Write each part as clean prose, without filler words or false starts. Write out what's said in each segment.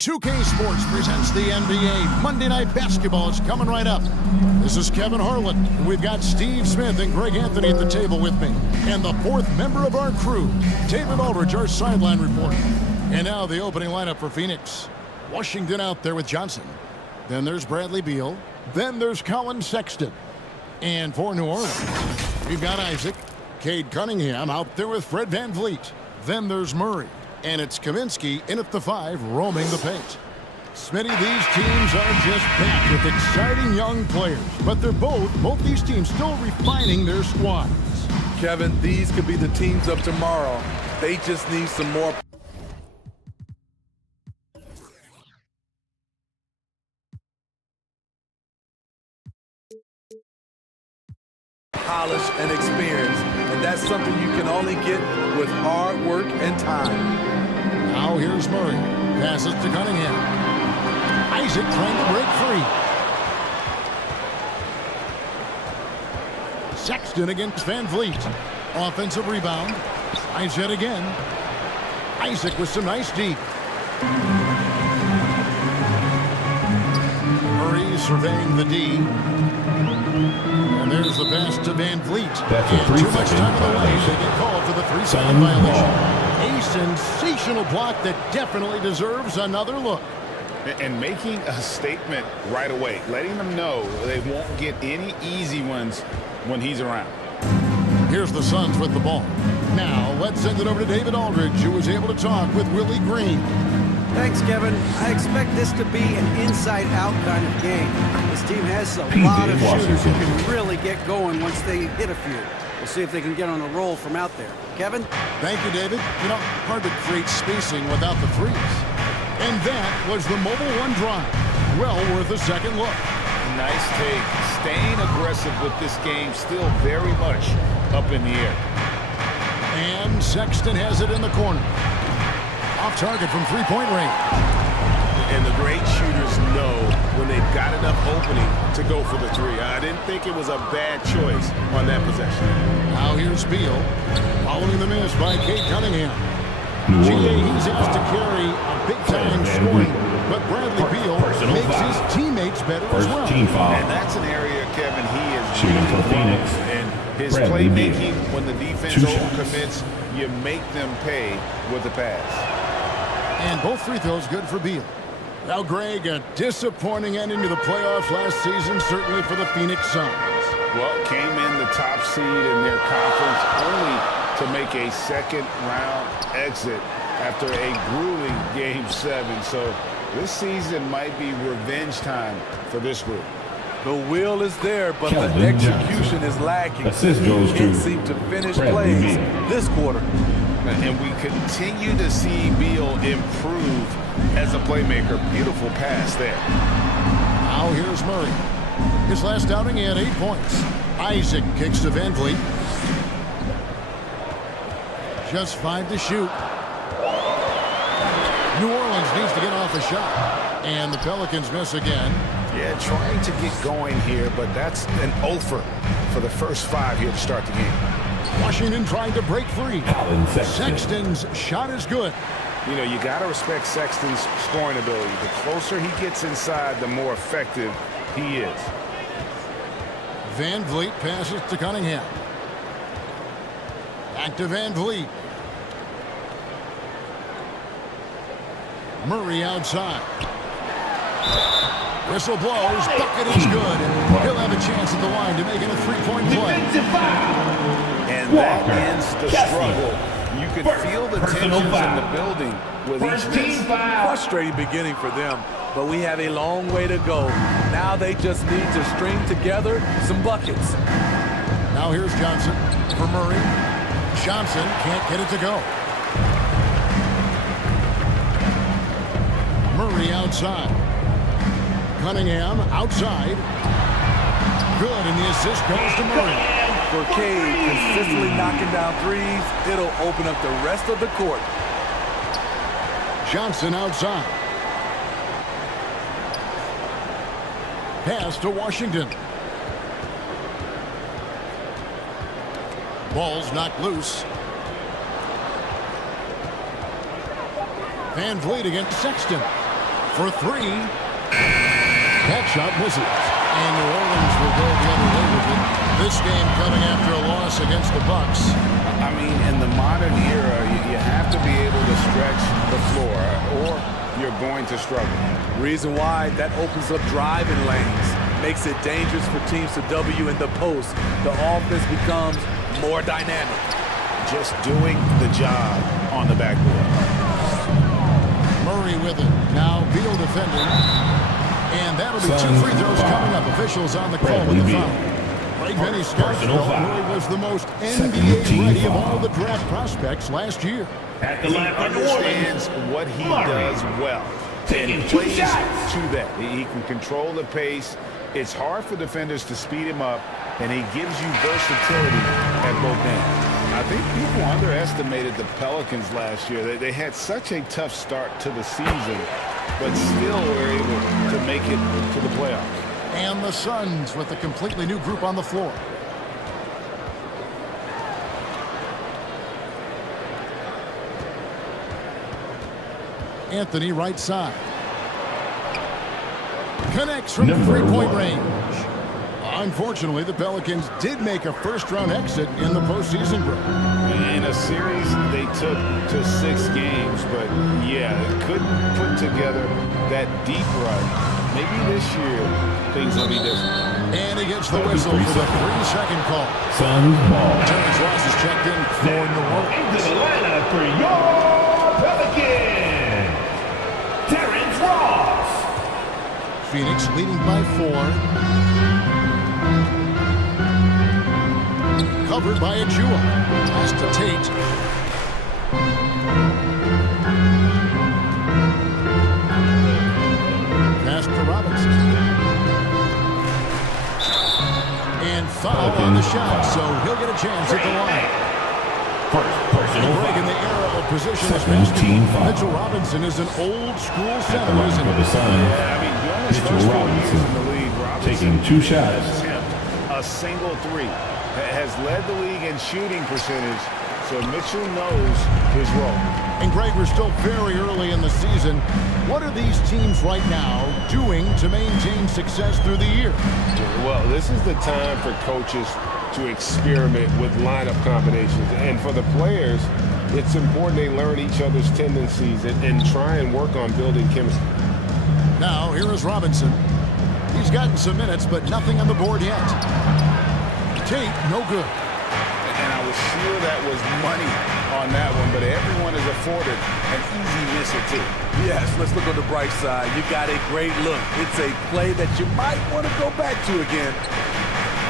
2K Sports presents the NBA. Monday Night Basketball is coming right up. This is Kevin Harlan. We've got Steve Smith and Greg Anthony at the table with me. And the fourth member of our crew, David Aldridge, our sideline reporter. And now the opening lineup for Phoenix. Washington out there with Johnson. Then there's Bradley Beal. Then there's Colin Sexton. And for New Orleans, we've got Isaac. Cade Cunningham out there with Fred VanVleet. Then there's Murray. And it's Kaminsky in at the 5, roaming the paint. Smitty, these teams are just packed with exciting young players. But they're both these teams still refining their squads. Kevin, these could be the teams of tomorrow. They just need some more polish and experience. And that's something you can only get with hard work and time. Now here's Murray. Passes to Cunningham. Isaac trying to break free. Sexton against VanVleet. Offensive rebound. Isaac again. Isaac with some nice deep. Murray surveying the D. And there's the pass to VanVleet. That's a 3-second too much time on the way. They get called for the 3-second violation. A sensational block that definitely deserves another look. And making a statement right away, letting them know they won't get any easy ones when he's around. Here's the Suns with the ball. Now let's send it over to David Aldridge, who was able to talk with Willie Green. Thanks, Kevin. I expect this to be an inside-out kind of game. This team has a lot of shooters who can really get going once they hit a few. We'll see if they can get on a roll from out there. Kevin? Thank you, David. You know, hard to create spacing without the threes. And that was the mobile one drive. Well worth a second look. Nice take. Staying aggressive with this game, still very much up in the air. And Sexton has it in the corner. Off target from three-point range. And the great shooters know when they've got enough opening to go for the three. I didn't think it was a bad choice on that possession. Now here's Beal. Following the miss by Cade Cunningham. He's asked to carry a big-time scoring, but Bradley Beal makes his teammates better as well. And that's an area, Kevin, he is shooting for Phoenix. And his playmaking, when the defense overcommits, you make them pay with the pass. And both free throws good for Beal. Now, Greg, a disappointing ending to the playoffs last season, certainly for the Phoenix Suns. Well, came in the top seed in their conference only to make a second-round exit after a grueling Game 7. So this season might be revenge time for this group. The will is there, but the execution is lacking. Assist goes Can't to seem to finish Bradley plays Beal. this quarter. And we continue to see Beal improve as a playmaker. Beautiful pass there. Now here's Murray. His last outing, he had 8 points. Isaac kicks to VanVleet. Just 5 to shoot. New Orleans needs to get off a shot. And the Pelicans miss again. Yeah, trying to get going here, but that's an offer for the first 5 here to start the game. Washington trying to break free. Sexton's shot is good. You know, you got to respect Sexton's scoring ability. The closer he gets inside, the more effective he is. VanVleet passes to Cunningham. Back to VanVleet. Murray outside. Whistle blows. Bucket is good. He'll have a chance at the line to make it a three-point play. And that ends the struggle. You can feel the tensions in the building with each miss. Frustrating beginning for them, but we have a long way to go. Now they just need to string together some buckets. Now here's Johnson for Murray. Johnson can't get it to go. Murray outside. Cunningham outside. Good, and the assist goes to Murray. For Cade, consistently knocking down threes, it'll open up the rest of the court. Johnson outside. Pass to Washington. Ball's knocked loose. VanVleet against Sexton. for three. That shot misses. And New Orleans will go the other way with it. This game coming after a loss against the Bucks. I mean, in the modern era, you have to be able to stretch the floor or you're going to struggle. Reason why, that opens up driving lanes. Makes it dangerous for teams to W in the post. The offense becomes more dynamic. Just doing the job on the backboard. Murray with it. Now Beal defending. And that'll be two free throws coming up. Officials on the call with the foul. Like many scouts felt, Murray was the most NBA ready of all the draft prospects last year. He understands what he does well and plays to that. He can control the pace. It's hard for defenders to speed him up, and he gives you versatility at both ends. I think people underestimated the Pelicans last year. They had such a tough start to the season, but still were able to make it to the playoffs. And the Suns with a completely new group on the floor. Anthony right side. Connects from three-point range. Unfortunately, the Pelicans did make a first-round exit in the postseason break. In a series they took to 6 games, but yeah, couldn't put together that deep run. Maybe this year things will be different. And he gets the whistle for the 3-second call. Suns ball. Terrence Ross is checked in for New Orleans. Into the lineup for your Pelicans, Terrence Ross. Phoenix leading by 4. Covered by Achua. Pass to Tate. Pass to Robinson. And foul on the shot, so he'll get a chance at the line. First personal Break in the foul. era of positionless Second team basketball. foul. Mitchell Robinson is an old school At the center, line isn't for the he? Suns, Yeah, I mean, during his Mitchell first 4 years Robinson in the league, Robinson taking 2 shots. a single 3. Has led the league in shooting percentage, so Mitchell knows his role. And Greg, we're still very early in the season. What are these teams right now doing to maintain success through the year? Well, this is the time for coaches to experiment with lineup combinations. And for the players, it's important they learn each other's tendencies and try and work on building chemistry. Now, here is Robinson. He's gotten some minutes, but nothing on the board yet. Tate, no good. And I was sure that was money on that one, but everyone is afforded an easy miss or two. Yes, let's look on the bright side. You got a great look. It's a play that you might want to go back to again.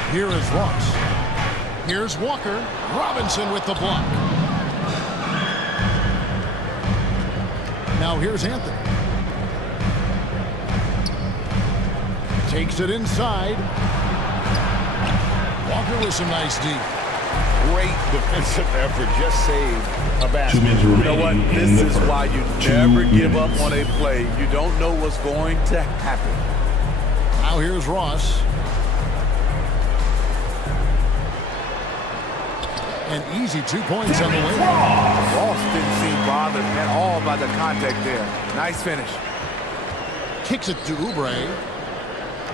Here is Ross. Here's Walker. Robinson with the block. Now here's Anthony. Takes it inside. Walker with some nice D. Great defensive effort. Just saved a 2 basket. minutes You remaining know what? in This the is first. why you 2 never give up minutes. on a play. You don't know what's going to happen. Now here's Ross. An easy 2 points on the way. Ross didn't seem bothered at all by the contact there. Nice finish. Kicks it to Oubre.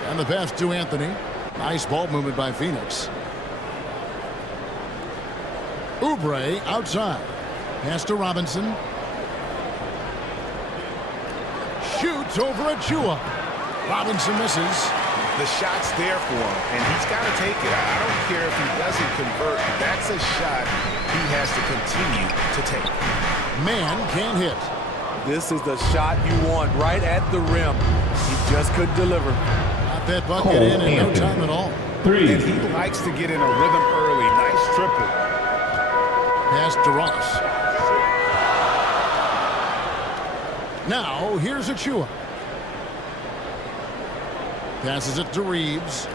And the pass to Anthony. Nice ball movement by Phoenix. Oubre outside. Pass to Robinson. Shoots over Achua. Robinson misses. The shot's there for him, and he's got to take it. I don't care if he doesn't convert. That's a shot he has to continue to take. Man can't hit. This is the shot you want right at the rim. He just couldn't deliver. Got that bucket in no time at all. 3. And he likes to get in a rhythm early. Nice triple. Pass to Ross. Now, here's Achua. Passes it to Reeves.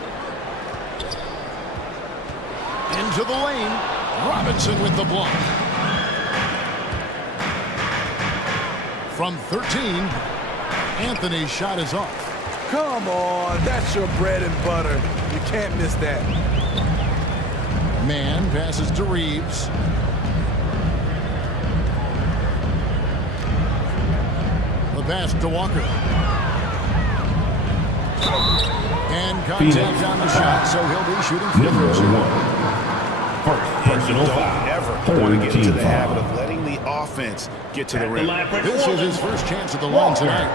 Into the lane. Robinson with the block. From 13, Anthony's shot is off. Come on, that's your bread and butter. You can't miss that. Man passes to Reeves. The pass to Walker. And contact on the shot, so he'll be shooting free throws here. First personal Don't foul. ever want to get into Team the foul. habit of letting the offense get to the rim. This is his first chance at the line tonight.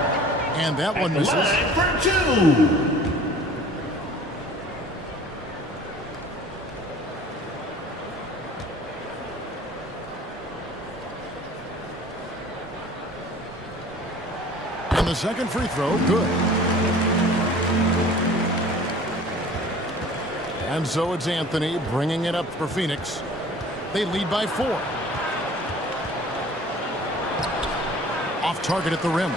And that one misses. Line for two. And the second free throw, good. And so it's Anthony bringing it up for Phoenix. They lead by 4. Off target at the rim.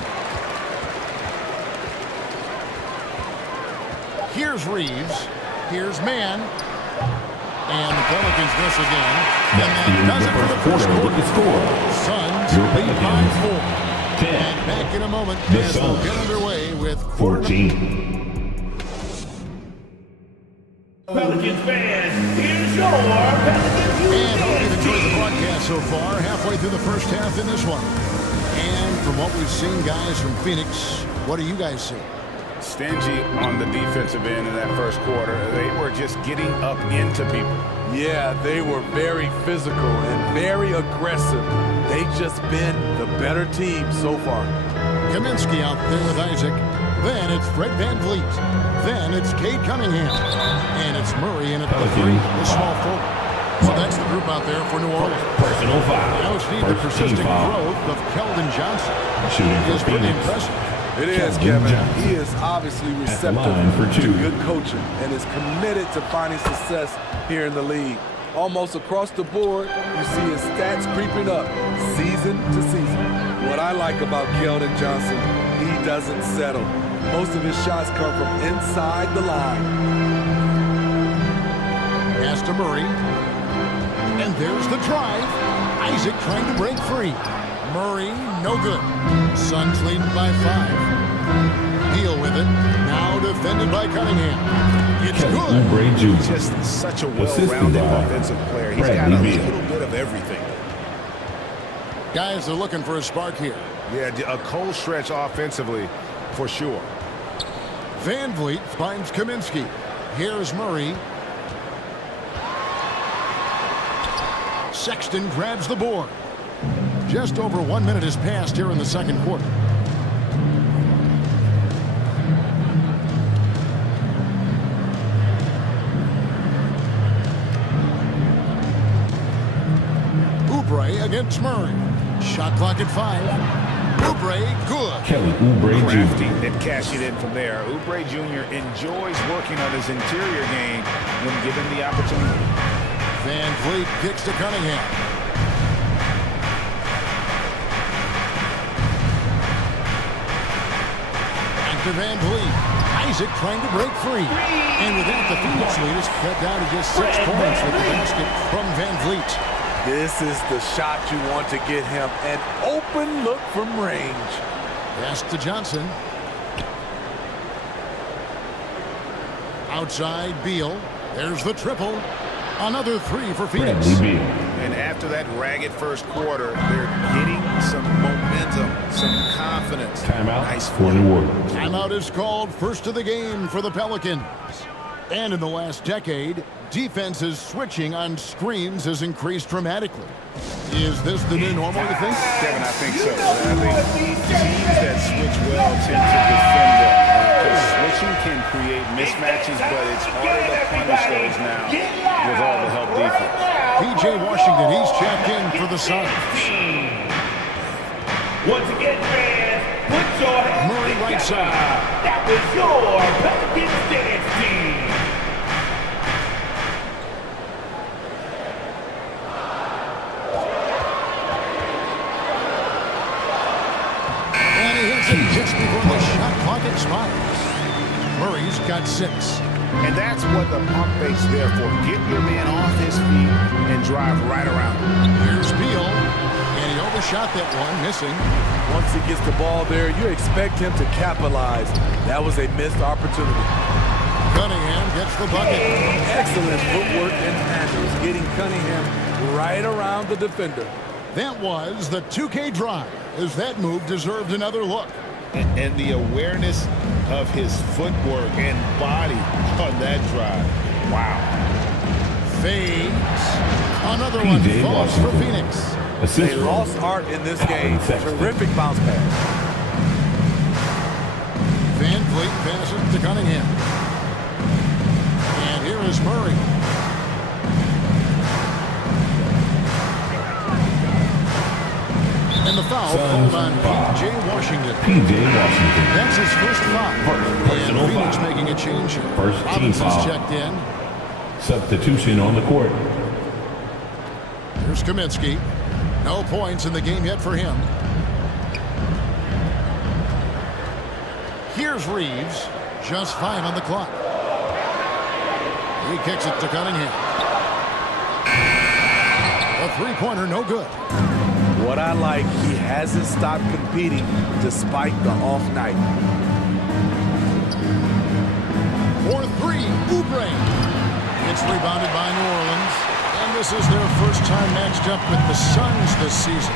Here's Reeves. Here's Mann. And the Pelicans miss again. And that does it for the first quarter. Suns lead by 4. And back in a moment as they'll get underway with 14. Pelicans fans, here's your Pelicans. And hope you've enjoyed the broadcast so far. Halfway through the first half in this one. And from what we've seen, guys, from Phoenix, what do you guys see? Stingy on the defensive end in that first quarter. They were just getting up into people. Yeah, they were very physical and very aggressive. They've just been the better team so far. Kaminsky out there with Isaac. Then it's Fred VanVleet. Then it's Cade Cunningham. And it's Murray in at the 3, the small forward. So that's the group out there for New Orleans. Personal foul. Now it's the persistent growth of Keldon Johnson. Shooting He is for pretty Phoenix. impressive. It is, Kevin. He is obviously receptive for to 2. good coaching and is committed to finding success here in the league. Almost across the board, you see his stats creeping up season to season. What I like about Keldon Johnson, he doesn't settle. Most of his shots come from inside the line. Pass to Murray. And there's the drive. Isaac trying to break free. Murray, no good. Suns leading by 5. Deal with it. Now defended by Cunningham. It's good. Oubre Jr. Just such a Assisted well-rounded by offensive player. He's Bradley got a Beal. little bit of everything. Guys are looking for a spark here. Yeah, a cold stretch offensively for sure. VanVleet finds Kaminsky. Here's Murray. Sexton grabs the board. Just over 1 minute has passed here in the second quarter. Oubre against Murray. Shot clock at 5. Oubre, good. Kelly Oubre Crafty Jr. and cashing in from there. Oubre Jr. enjoys working on his interior game when given the opportunity. VanVleet kicks to Cunningham. And to VanVleet. Isaac trying to break free. And with that, the Phoenix lead is cut down to just 6 points with the basket from VanVleet. This is the shot you want to get him. An open look from range. Pass to Johnson. Outside Beal. There's the triple. Another 3 for Phoenix. Bradley Beal. And after that ragged first quarter, they're getting some momentum, some confidence. Timeout Nice for New Orleans. Timeout is called, first of the game for the Pelicans. And in the last decade, defenses switching on screens has increased dramatically. Is this the new normal, you think? Kevin, I think so. I think teams that switch well tend to defend well. Because switching can create mismatches, but it's harder to punish those now with all the help defense. P.J. Washington, he's checked in for the Suns. Once again, fans, put your hands Murray right together. side. That was your Pelicans dance team. And he hits it just before the shot clock expires. Murray's got 6. And that's what the pump fake's there for. Get your man off his feet and drive right around him. Here's Beal. And he overshot that one, missing. Once he gets the ball there, you expect him to capitalize. That was a missed opportunity. Cunningham gets the bucket. Excellent footwork and handles, getting Cunningham right around the defender. That was the 2K drive, as that move deserved another look. And the awareness of his footwork and body on that drive. Wow. Fades. Another one P.J. falls for Washington. Phoenix. They lost heart in this game. Terrific bounce pass. Van Vliet passes to Cunningham. And here is Murray. And the foul called on P.J. Washington. P.J. Washington. That's his first foul. And Personal Phoenix foul. making a change here. First team Robinson's foul. checked in. Substitution on the court. Here's Kaminsky. No points in the game yet for him. Here's Reeves. Just 5 on the clock. He kicks it to Cunningham. A three-pointer, no good. What I like, he hasn't stopped competing despite the off night. For 3, Oubre. It's rebounded by New Orleans. And this is their first time matched up with the Suns this season.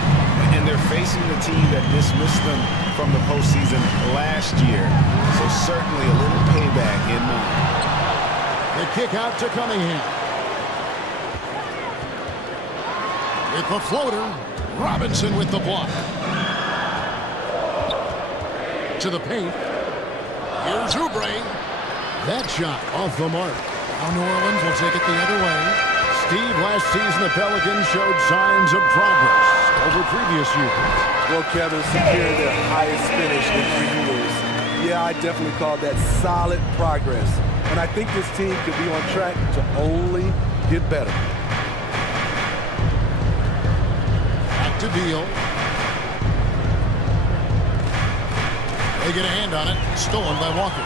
And they're facing the team that dismissed them from the postseason last year. So certainly a little payback in mind. The kick out to Cunningham. With the floater, Robinson with the block. To the paint. Here's Oubre. That shot off the mark. Now New Orleans will take it the other way. Steve, last season the Pelicans showed signs of progress over previous years. Well, Kevin, securing their highest finish in 3 years. Yeah, I definitely call that solid progress. And I think this team could be on track to only get better. Back to Beal. They get a hand on it. Stolen by Walker.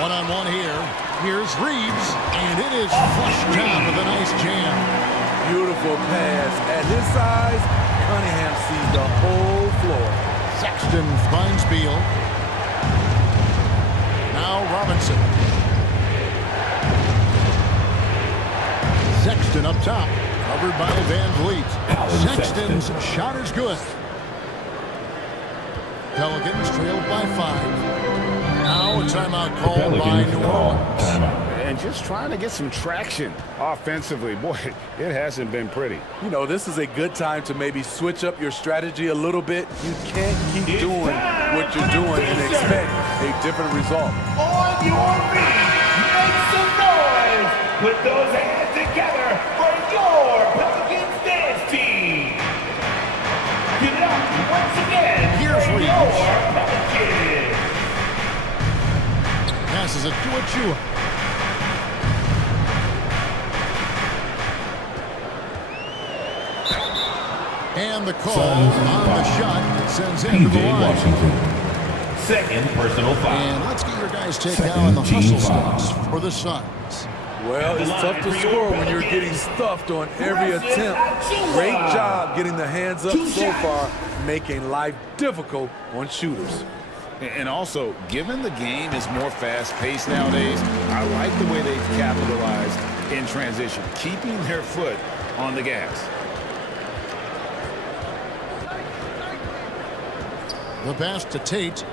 One-on-one here. Here's Reeves. And it is flushed down with a nice jam. Beautiful pass. At his size, Cunningham sees the whole floor. Sexton finds Beal. Now Robinson. Sexton up top. Covered by Van Vliet. Sexton's shot is good. Pelicans trailed by 5. Now a timeout called by New Orleans. And just trying to get some traction offensively. Boy, it hasn't been pretty. You know, this is a good time to maybe switch up your strategy a little bit. You can't keep doing what you're doing and expect a different result. On your feet, make some noise. Put those hands together for your Pelicans dance team. Give it up once again Here's for Reeves. your Pelicans. Passes it to Achua. And the call Suns on the foul. shot that sends him to the P.J. line. Washington. Second personal foul. And let's get your guys' take Second now on the team hustle foul. stats for the Suns. Well, it's tough to score when you're getting stuffed on every attempt. Great job getting the hands up so far, making life difficult on shooters. And also, given the game is more fast-paced nowadays, I like the way they've capitalized in transition, keeping their foot on the gas. The pass to Tate.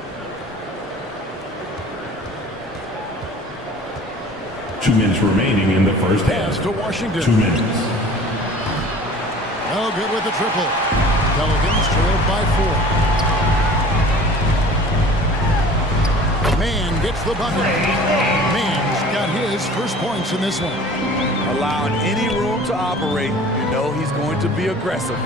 2 minutes remaining in the first Pass half. to Washington. 2 minutes. Oh, good with the triple. Pelicans trailed by 4. Mann gets the bucket. Mann's got his first points in this one. Allowing any room to operate, you know he's going to be aggressive.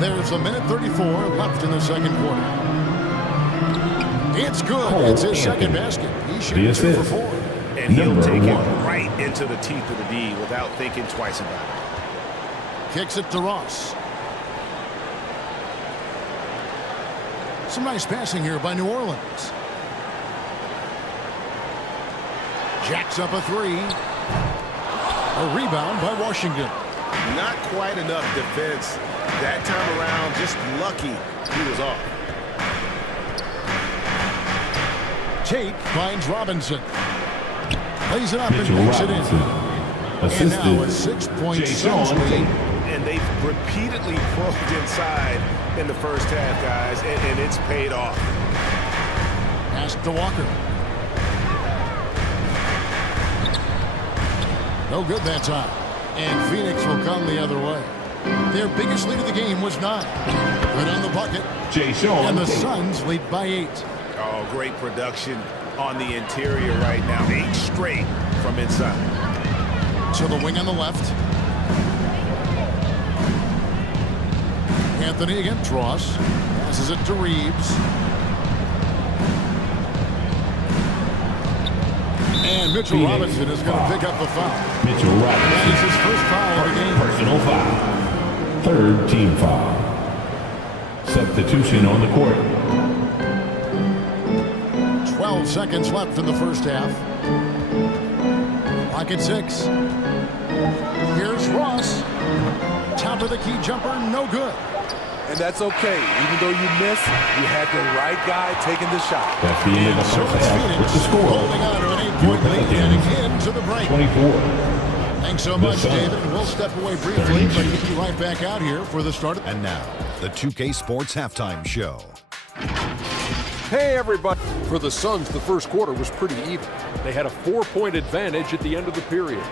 There's a minute 34 left in the second quarter. It's good. It's his second basket. He should be 2 for 4. And he'll Number take it 1. right into the teeth of the D without thinking twice about it. Kicks it to Ross. Some nice passing here by New Orleans. Jacks up a 3. A rebound by Washington. Not quite enough defense that time around. Just lucky he was off. Tate finds Robinson. Lays it up Mitchell and makes it Robinson. in. And now a Assisted. 6-point Jay Suns Sean lead. Tate. And they've repeatedly probed inside in the first half, guys, and it's paid off. Pass to Walker. No good that time. And Phoenix will come the other way. Their biggest lead of the game was 9. Good on the bucket. And the Suns lead by 8. Oh, great production on the interior right now. 8 straight from inside. To the wing on the left. Anthony against Ross. Passes it to Reeves. And Mitchell Robinson is going to pick up the foul. Mitchell Robinson. That is his first foul of the game. Personal foul. 3rd team foul. Substitution on the court. 12 seconds left in the first half. Clock at 6. Here's Ross. Top of the key jumper, no good. And that's okay. Even though you miss, you had the right guy taking the shot. That's the end of the So first it's half Phoenix with the score. holding on to an 8-point lead heading into the break. 24. Thanks so much, Suns. David. We'll step away briefly, 32. but get you right back out here for the start. And now, the 2K Sports Halftime Show. Hey, everybody. For the Suns, the first quarter was pretty even. They had a 4-point advantage at the end of the period.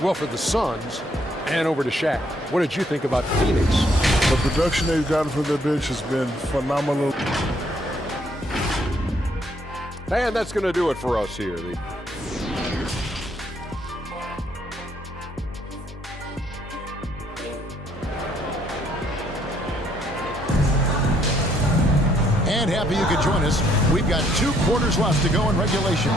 Well, for the Suns, and over to Shaq. What did you think about Phoenix? The production they've gotten from their bench has been phenomenal. And that's going to do it for us here. And happy you could join us. We've got 2 quarters left to go in regulation.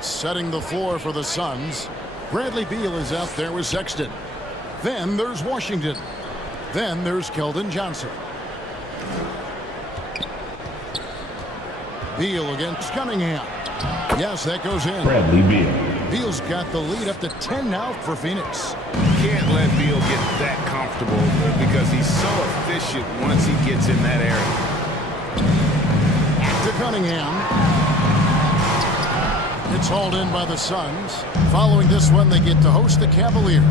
Setting the floor for the Suns. Bradley Beal is out there with Sexton. Then there's Washington. Then there's Keldon Johnson. Beal against Cunningham. Yes, that goes in. Bradley Beal. Beal's got the lead up to 10 now for Phoenix. Can't let Beal get that comfortable because he's so efficient once he gets in that area. To Cunningham. It's hauled in by the Suns. Following this one, they get to host the Cavaliers.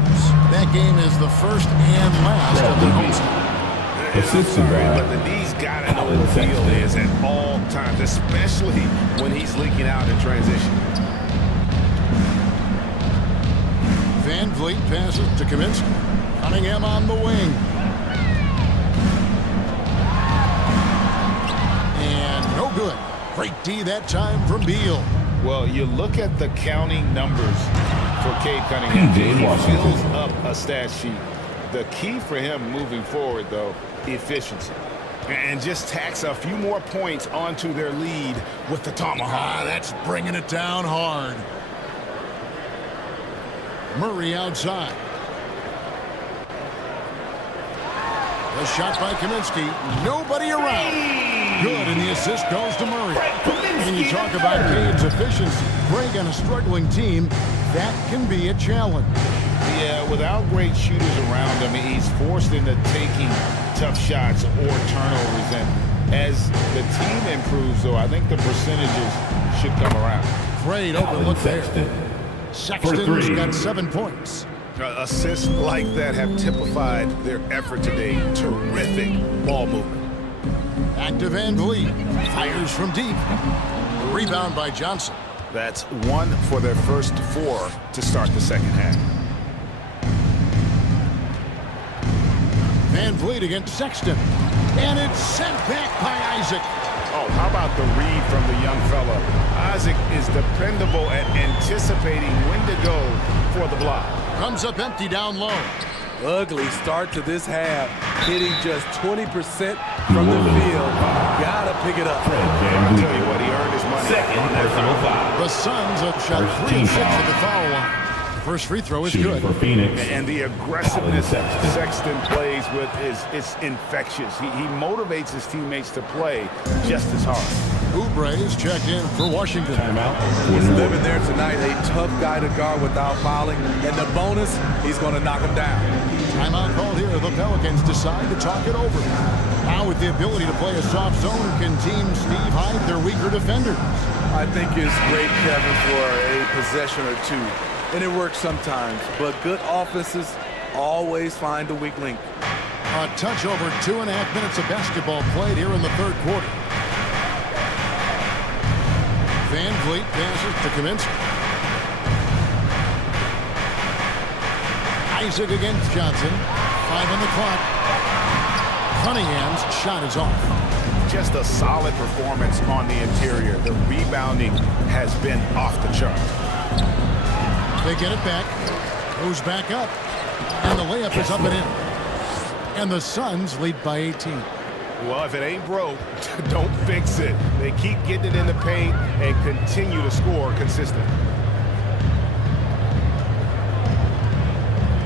That game is the first and last of the home season. Assistant But the D's got to know where Beal is at all times, especially when he's leaking out in transition. Van Vliet passes to Kaminsky. Cunningham on the wing. And no good. Great D that time from Beal. Well, you look at the counting numbers for Cade Cunningham. He fills up a stat sheet. The key for him moving forward, though, efficiency. And just tacks a few more points onto their lead with the tomahawk. That's bringing it down hard. Murray outside. The shot by Kaminsky. Nobody around. Good, and the assist goes to Murray. And you talk about Cade's efficiency. Greg on a struggling team, that can be a challenge. Yeah, without great shooters around him, he's forced into taking tough shots or turnovers. And as the team improves, though, I think the percentages should come around. Great open look there. Sexton's got 7 points. Assists like that have typified their effort today. Terrific ball movement. Back to Van Vliet. Fires from deep. Rebound by Johnson. That's 1 for their first 4 to start the second half. Van Vliet against Sexton. And it's sent back by Isaac. Oh, how about the read from the young fella? Isaac is dependable at anticipating when to go for the block. Comes up empty down low. Ugly start to this half. Hitting just 20% from the field. Gotta pick it up. I'll tell you what, he earned his money. Second personal foul. The Suns have shot First 3 team of 6 foul. at the foul line. First free throw is Shooting good. for Phoenix. And the aggressiveness Sexton. Sexton plays with is infectious. He motivates his teammates to play just as hard. Oubre is checked in for Washington. Timeout. He's living there tonight. A tough guy to guard without fouling. And the bonus, he's going to knock him down. Timeout called here here, the Pelicans decide to talk it over. Now with the ability to play a soft zone, can Team Steve hide their weaker defenders? I think it's great, Kevin, for a possession or two. And it works sometimes, but good offenses always find a weak link. A touch over 2.5 minutes of basketball played here in the third quarter. Van Vliet passes to Kaminsky. Isaac against Johnson. 5 on the clock. Cunningham's shot is off. Just a solid performance on the interior. The rebounding has been off the chart. They get it back. Goes back up. And the layup is up and in. And the Suns lead by 18. Well, if it ain't broke, don't fix it. They keep getting it in the paint and continue to score consistently.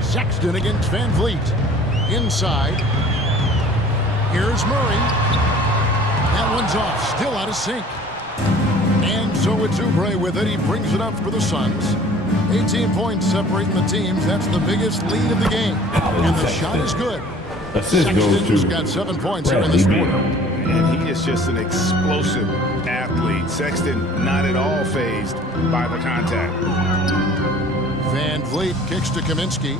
Sexton against Van Vliet. Inside. Here's Murray. That one's off. Still out of sync. And so it's Oubre with it. He brings it up for the Suns. 18 points separating the teams. That's the biggest lead of the game. And the shot is good. Sexton's got 7 points here in this quarter. And he is just an explosive athlete. Sexton not at all fazed by the contact. Van Vliet kicks to Kaminsky.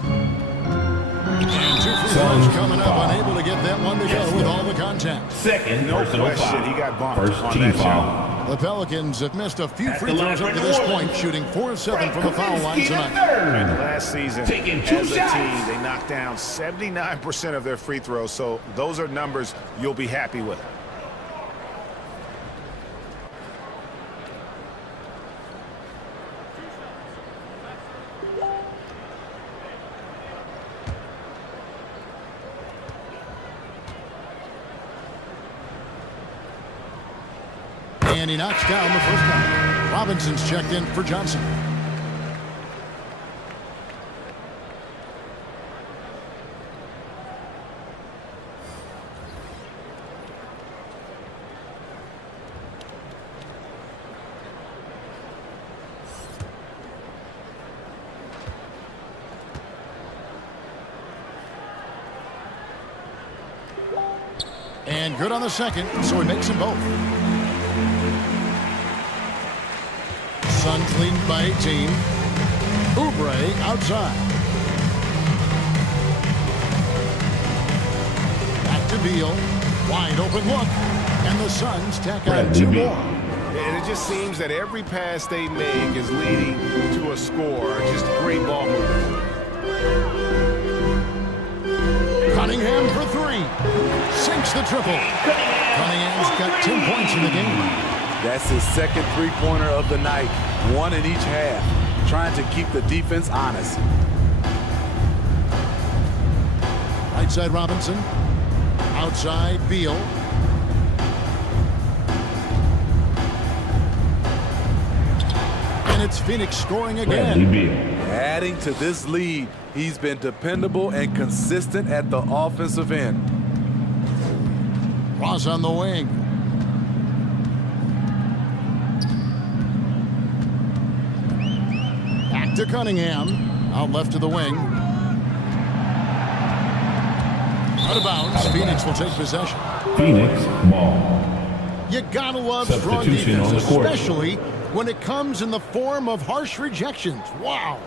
And 2 free throws coming up. Unable to get that one to go with all the contact. Second, No question, he got bumped First on team that foul. shot. The Pelicans have missed a few free throws up to this point, shooting 4 of 7 from the foul line tonight. And last season, Taking 2 as a shots. team, they knocked down 79% of their free throws, so those are numbers you'll be happy with. And he knocks down the first one. Robinson's checked in for Johnson. And good on the second, so he makes them both. Suns leading by 18. Oubre outside. Back to Beal. Wide open look. And the Suns tack on 2 more. And it just seems that every pass they make is leading to a score. Just great ball movement. Cunningham for 3. Sinks the triple. Cunningham's got 10 points in the game. That's his second three-pointer of the night, 1 in each half, trying to keep the defense honest. Right side Robinson. Outside Beal. And it's Phoenix scoring again. Adding to this lead, he's been dependable and consistent at the offensive end. Ross on the wing. Back to Cunningham. Out left to the wing. Out of bounds. Phoenix will take possession. Phoenix ball. You gotta love strong Substitution defense, on the court. especially when it comes in the form of harsh rejections. Wow.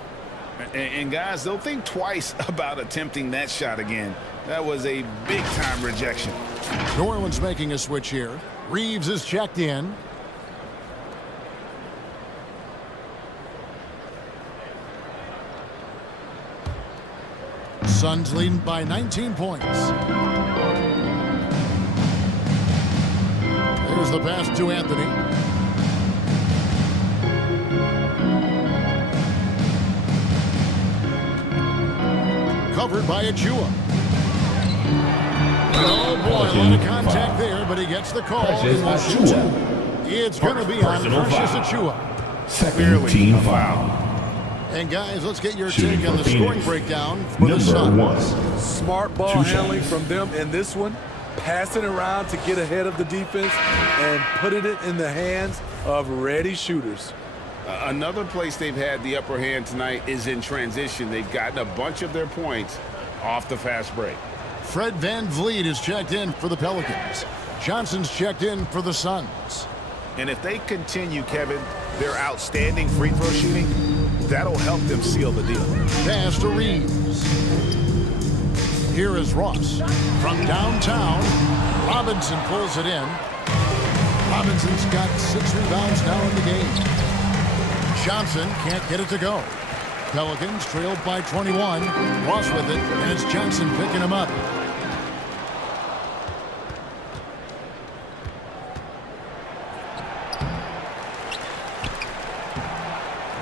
And guys, they'll think twice about attempting that shot again. That was a big-time rejection. New Orleans making a switch here. Reeves is checked in. Suns leading by 19 points. There's the pass to Anthony. Covered by Achua. Oh boy, a lot of contact there, but he gets the call. Precious He will shoot Achua. two. It's going to be on Personal Precious foul. Achua. Second team foul. And guys, let's get your Shooting take on for the scoring Phoenix. breakdown for the Number Suns. 1. Smart ball 2 handling shots. from them in this one, passing around to get ahead of the defense and putting it in the hands of ready shooters. Another place they've had the upper hand tonight is in transition. They've gotten a bunch of their points off the fast break. Fred VanVleet is checked in for the Pelicans. Johnson's checked in for the Suns. And if they continue, Kevin, their outstanding free throw shooting, that'll help them seal the deal. Pass to Reeves. Here is Ross. From downtown, Robinson pulls it in. Robinson's got 6 rebounds now in the game. Johnson can't get it to go. Pelicans trailed by 21. Ross with it, and it's Johnson picking him up.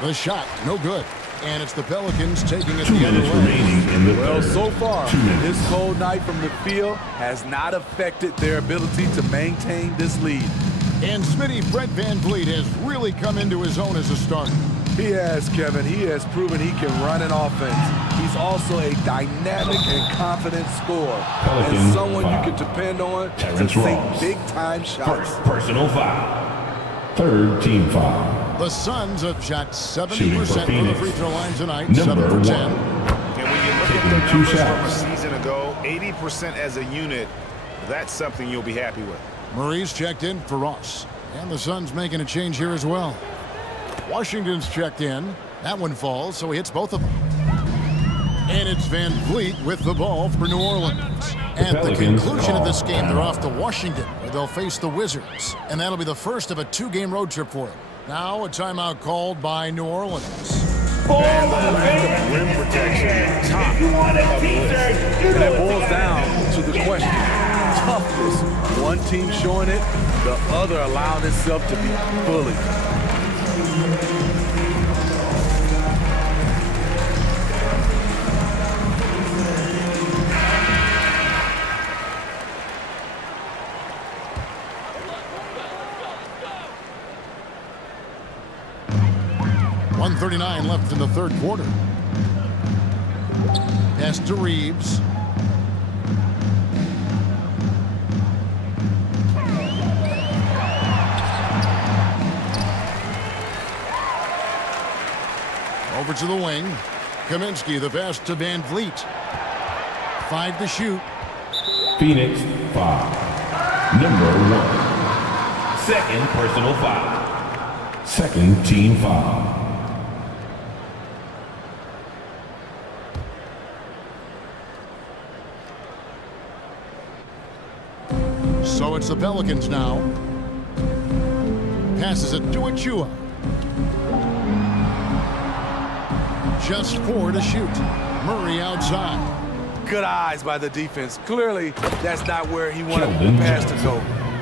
The shot, no good. And it's the Pelicans taking it 2 the other minutes way. remaining in the Well, third. so far, 2 minutes. this cold night from the field has not affected their ability to maintain this lead. And Smitty, Fred VanVleet has really come into his own as a starter. He has, Kevin. He has proven he can run an offense. He's also a dynamic and confident scorer. Pelicans and someone foul. you can depend on Terrence to sink Ross. big-time shots. First personal foul. Third team foul. The Suns have shot 70% Shooting for from the Phoenix. free throw line tonight. Number 7 for 10. And when you look Taking at the 2 numbers from a shots. season ago, 80% as a unit, that's something you'll be happy with. Murray's checked in for Ross. And the Suns making a change here as well. Washington's checked in. That one falls, so he hits both of them. And it's VanVleet with the ball for New Orleans. At the Pelicans conclusion of this call game, they're timeout. off to Washington, where they'll face the Wizards. And that'll be the first of a 2-game road trip for them. Now a timeout called by New Orleans. And the lack of rim protection, top If you want a of the list. t-shirt, you And know it boils what down to the question. Toughness. One team showing it, the other allowing itself to be bullied. .139 left in the third quarter. Pass to Reeves. Over to the wing. Kaminsky, the pass to VanVleet. 5 to shoot. Phoenix foul. Number 1. Second personal foul. Second team foul. So it's the Pelicans now. Passes it to Achua. Just 4 to shoot. Murray outside. Good eyes by the defense. Clearly, that's not where he wanted Keldon the pass to Johnson. go,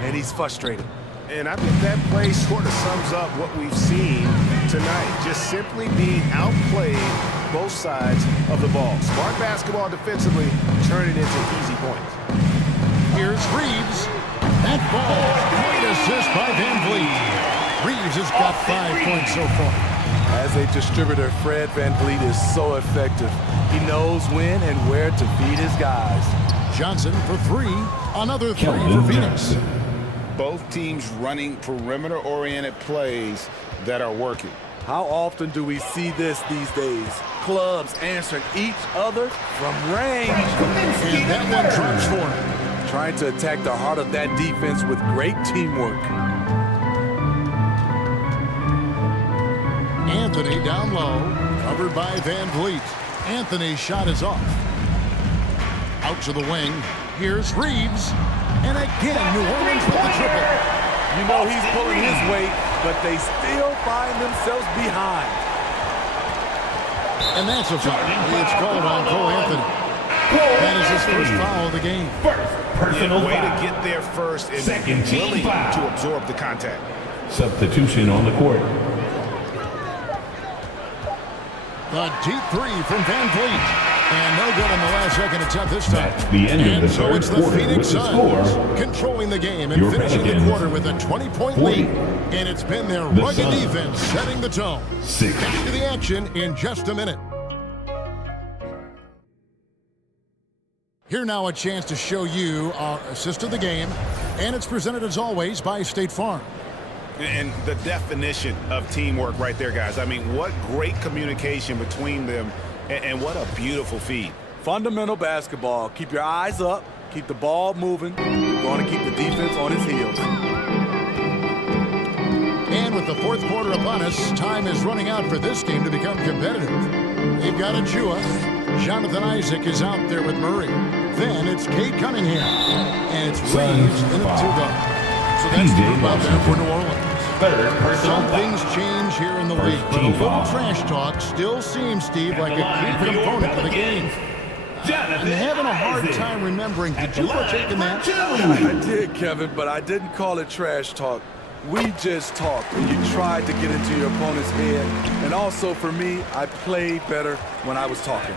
and he's frustrated. And I think that play sort of sums up what we've seen tonight. Just simply being outplayed both sides of the ball. Smart basketball defensively, turning into easy points. Here's Reeves. That ball. Great assist by VanVleet. Reeves has got 5 points so far. As a distributor, Fred VanVleet is so effective. He knows when and where to feed his guys. Johnson for 3. Another 3 for Keldon Phoenix. Johnson. Both teams running perimeter-oriented plays that are working. How often do we see this these days? Clubs answering each other from range. And that one drops for him. Trying to attack the heart of that defense with great teamwork. Anthony down low, covered by VanVleet. Anthony's shot is off. Out to the wing. Here's Reeves. And again, New Orleans with the triple. You know he's pulling his weight, but they still find themselves behind. And that's a foul. It's called on Cole Anthony. That is his first foul of the game. Personal Way foul. to get there first and Second be team willing foul. to absorb the contact. Substitution on the court. The deep 3 from VanVleet. And no good on the last second attempt this time. That's the end of and the so third it's the quarter Phoenix with the Suns score. controlling the game and Your finishing the Pelicans, quarter with a 20-point 40. lead. And it's been their The rugged Suns, defense setting the tone. 6. Back to the action in just a minute. Here now a chance to show you our assist of the game. And it's presented as always by State Farm. And the definition of teamwork right there, guys. I mean, what great communication between them and what a beautiful feed. Fundamental basketball. Keep your eyes up. Keep the ball moving. You're going to keep the defense on its heels. And with the fourth quarter upon us, time is running out for this game to become competitive. They've got Achua. Jonathan Isaac is out there with Murray. Then it's Cade Cunningham. And it's Reeves in the two guard. So that's the group out there for New Orleans. Some things change here in the league, but a little trash talk still seems, Steve, like a key component to the game. I'm having a hard time remembering. Did you partake in that? I did, Kevin, but I didn't call it trash talk. We just talked, and you tried to get into your opponent's head. And also, for me, I played better when I was talking.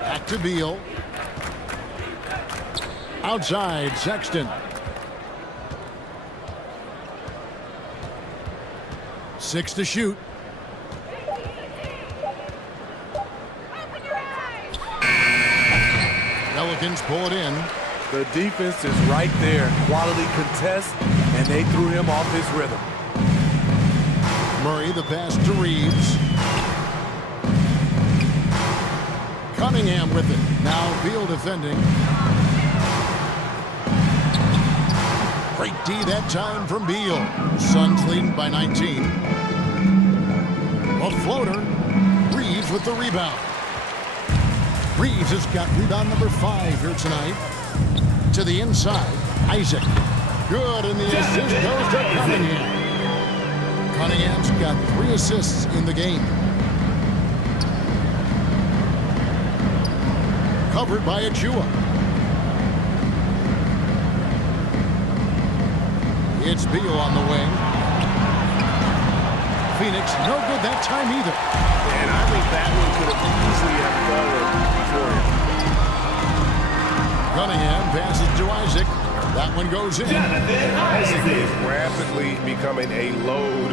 Back to Beal. Outside, Sexton. 6 to shoot. Pelicans pull it in. The defense is right there. Quality contest, and they threw him off his rhythm. Murray, the pass to Reeves. Cunningham with it. Now Beal defending. Great D that time from Beal. Suns leading by 19. A floater. Reeves with the rebound. Reeves has got rebound number 5 here tonight. To the inside, Isaac. Good, and the assist goes to Cunningham. Cunningham's got 3 assists in the game. Covered by Achua. It's Beal on the wing. Phoenix, no good that time either. And I think that one could have easily have fallen before him. Cunningham passes to Isaac. That one goes in. Isaac is rapidly becoming a load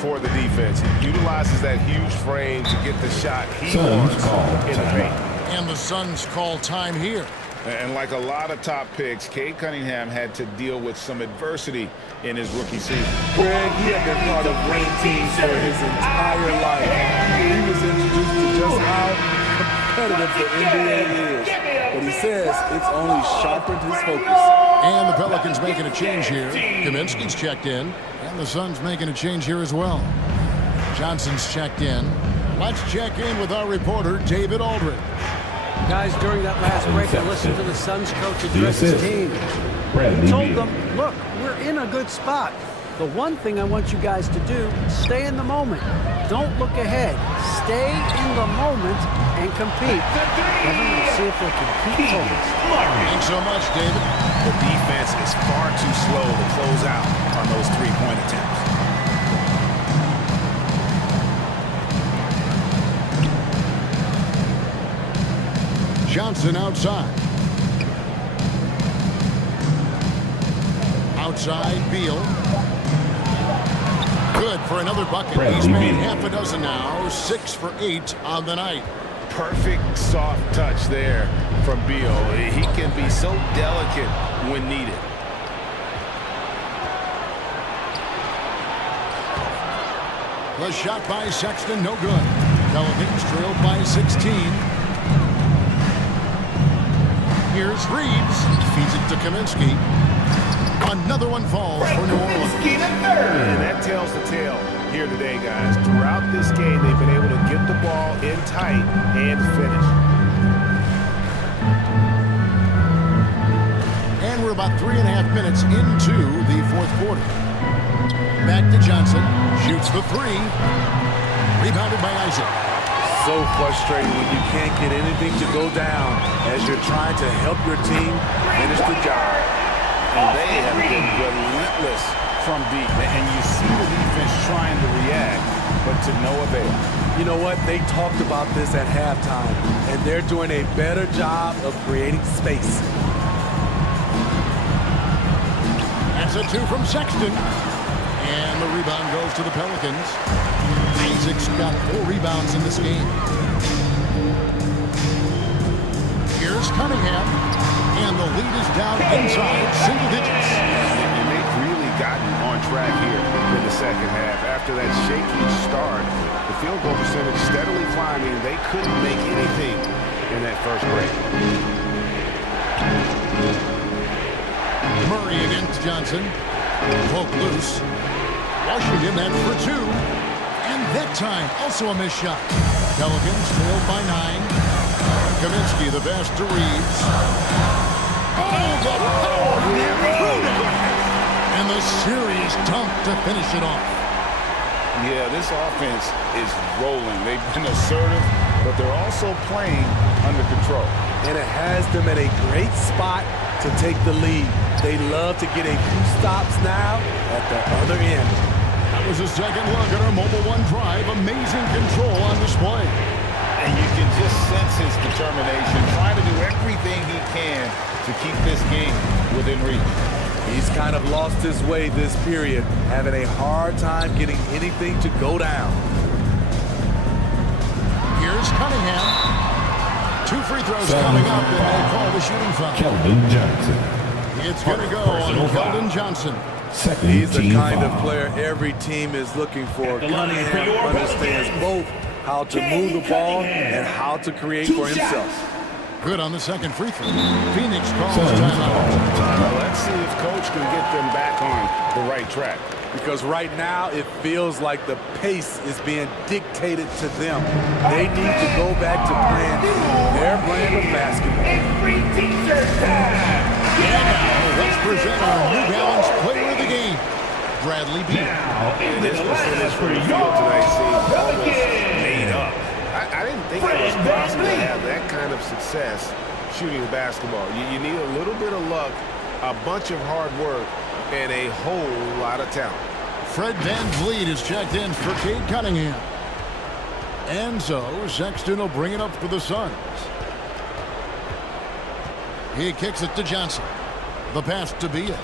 for the defense. He utilizes that huge frame to get the shot he wants in the paint. And the Suns call time here. And like a lot of top picks, Cade Cunningham had to deal with some adversity in his rookie season. Greg, he had been part of winning teams for his entire life. He was introduced to just how competitive the NBA is. But he says it's only sharpened his focus. And the Pelicans making a change here. Kaminsky's checked in. And the Suns making a change here as well. Johnson's checked in. Let's check in with our reporter, David Aldridge. Guys, during that last break, I listened to the Suns coach address his team. He told them, look, we're in a good spot. The one thing I want you guys to do, stay in the moment. Don't look ahead. Stay in the moment and compete. Kevin, let's see if they can keep focused. Thanks so much, David. The defense is far too slow to close out on those three-point attempts. Johnson outside. Outside, Beal. Good for another bucket. He's made half a dozen now. 6 for 8 on the night. Perfect soft touch there from Beal. He can be so delicate when needed. The shot by Sexton, no good. Pelicans trailed by 16. Here's Reeves. Feeds it to Kaminsky. Another one falls for New Orleans. And that tells the tale here today, guys. Throughout this game, they've been able to get the ball in tight and finish. And we're about 3.5 minutes into the fourth quarter. Back to Johnson. Shoots the 3. Rebounded by Isaac. So frustrating when you can't get anything to go down as you're trying to help your team finish the job. And they have been relentless from deep. And you see the defense trying to react, but to no avail. You know what? They talked about this at halftime, and they're doing a better job of creating space. That's a 2 from Sexton. And the rebound goes to the Pelicans. Isaac's got 4 rebounds in this game. Here's Cunningham. And the lead is down inside single digits. And they've really gotten on track here in the second half. After that shaky start, the field goal percentage steadily climbing. They couldn't make anything in that first break. Murray against Johnson. Poke loose. Washington, that's for 2. And that time, also a missed shot. Pelicans trailed by 9. Kaminsky, the pass to Reeves. Oh, the power and the serious dunk to finish it off. Yeah, this offense is rolling. They've been assertive, but they're also playing under control. And it has them in a great spot to take the lead. They love to get a few stops now at the other end. That was a second look at our Mobile One drive. Amazing control on display. And you can just sense his determination, trying to do everything he can to keep this game within reach. He's kind of lost his way this period, having a hard time getting anything to go down. Here's Cunningham. 2 free throws coming up, and they call the shooting foul. Keldon Johnson. It's going to go on Keldon Johnson. Second He's the team kind foul. of player every team is looking for. Cunningham understands both how to move the ball and how to create for himself. Good on the second free throw. Phoenix calls timeout. Well, let's see if Coach can get them back on the right track. Because right now it feels like the pace is being dictated to them. They need to go back to playing their brand of basketball. And now let's present our New Balance player of the game, Bradley Beal. This percentage for the field tonight seems almost made up. I didn't think it was possible to have that kind of success shooting the basketball. You need a little bit of luck, a bunch of hard work, and a whole lot of talent. Fred VanVleet is checked in for Cade Cunningham. And so Sexton will bring it up for the Suns. He kicks it to Johnson. The pass to Beal.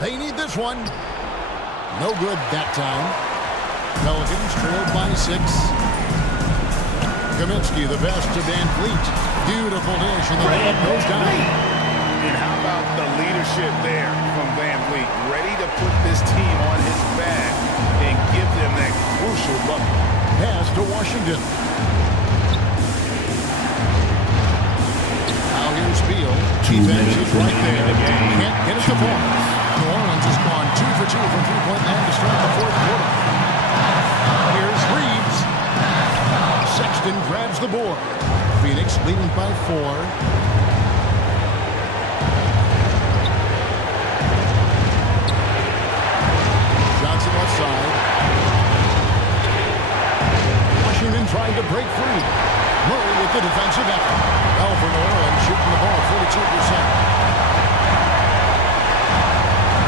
They need this one. No good that time. Pelicans trailed by 6. Kaminsky, the pass to VanVleet. Beautiful dish, and the ball goes down. And how about the leadership there from VanVleet? Ready to put this team on his back and give them that crucial bucket. Pass to Washington. Now here's Beal. Defense is right there. Can't get it to fall. New Orleans has gone 2 for 2 from three-point land to start the fourth quarter. Here's Reeves. Sexton grabs the board. Phoenix leading by 4. Johnson left side. Washington trying to break free. Murray with the defensive effort. For New Orleans shooting the ball 42%.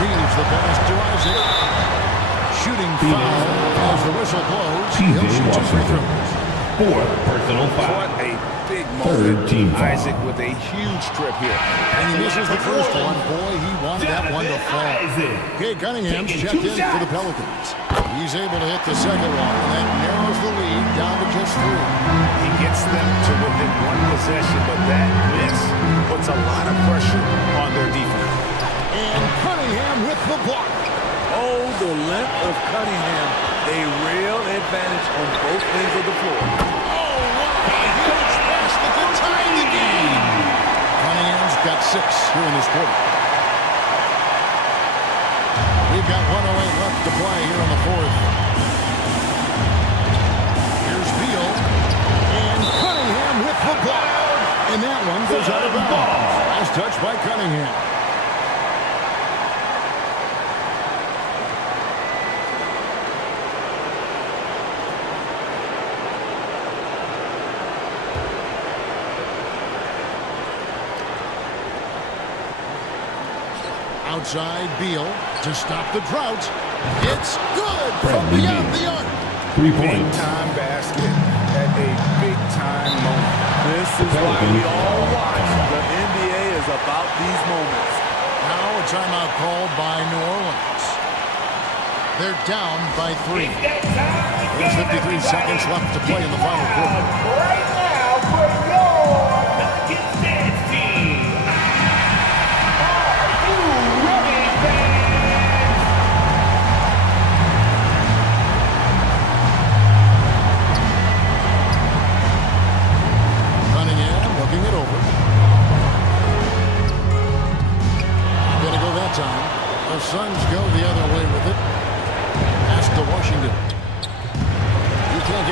Reeves the pass to Isaac. Shooting foul as the whistle blows. He'll shoot 2 free throws. 4 personal foul. What a big Third moment. team foul. Isaac with a huge trip here. And he misses the first one. Boy, he wanted that one to fall. Cade Cunningham's checked in for the Pelicans. He's able to hit the second one, and that narrows the lead down to just 3. He gets them to within 1 possession, but that miss puts a lot of pressure on their defense. And Cunningham with the block. Oh, the length of Cunningham. A real advantage on both ends of the floor. Oh, what a huge basket to tie the game. Cunningham's got 6 here in this quarter. We've got 1:08 left to play here in the fourth. Here's Beal. And Cunningham with the block. And that one goes out of bounds. Last touch by Cunningham. Outside Beal to stop the drought. It's good from beyond the arc. 3 points. Big-time basket at a big-time moment. This is why we all watch. The NBA is about these moments. Now a timeout called by New Orleans. They're down by 3. There's 53 seconds left to play in the final quarter. Right now for your Pelicans dance team. Are you ready, fans?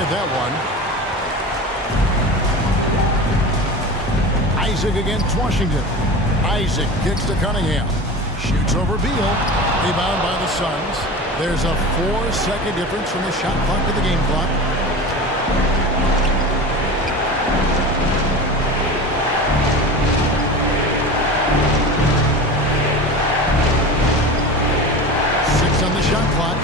get that one. Isaac against Washington. Isaac kicks to Cunningham. Shoots over Beal. Rebound by the Suns. There's a 4-second difference from the shot clock to the game clock. On the shot clock.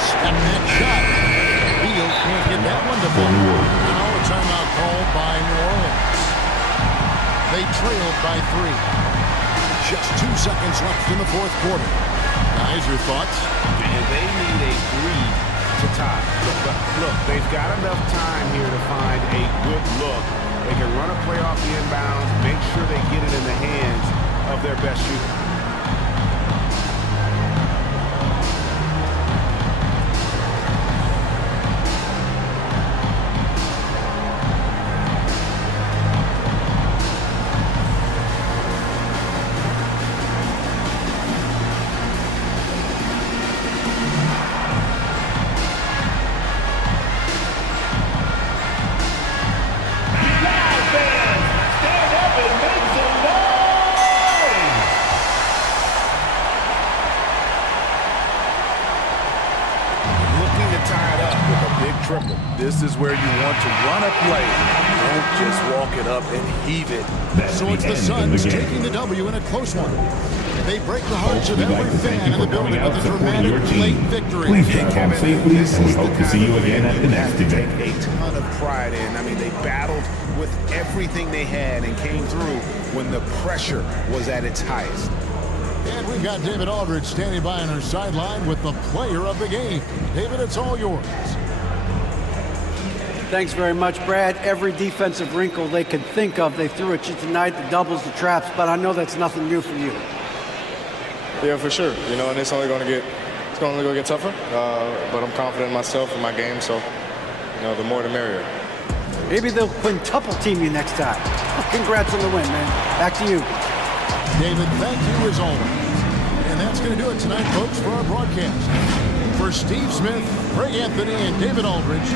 Step back shot. Beal can't get that one to fall. Now a timeout called by New Orleans. They trailed by 3. Just 2 seconds left in the fourth quarter. Guys, your thoughts? And they need a breathe to tie. Look, they've got enough time here to find a good look. They can run a play off the inbounds, make sure they get it in the hands of their best shooter. This is where you want to run a play. Don't just walk it up and heave it. So it's the Suns taking the W in a close one. They break the hearts of every fan in the building with a dramatic late victory. Please drive home safely, and we hope to see you again at the next debate. A ton of pride in. I mean, they battled with everything they had and came through when the pressure was at its highest. And we've got David Aldridge standing by on our sideline with the player of the game. David, it's all yours. Thanks very much, Brad. Every defensive wrinkle they could think of, they threw at you tonight, the doubles, the traps, but I know that's nothing new for you. Yeah, for sure. You know, and it's only going to get tougher. But I'm confident in myself and my game, so you know, the more the merrier. Maybe they'll quintuple team you next time. Congrats on the win, man. Back to you. David, thank you as always. And that's going to do it tonight, folks, for our broadcast. For Steve Smith, Greg Anthony, and David Aldridge,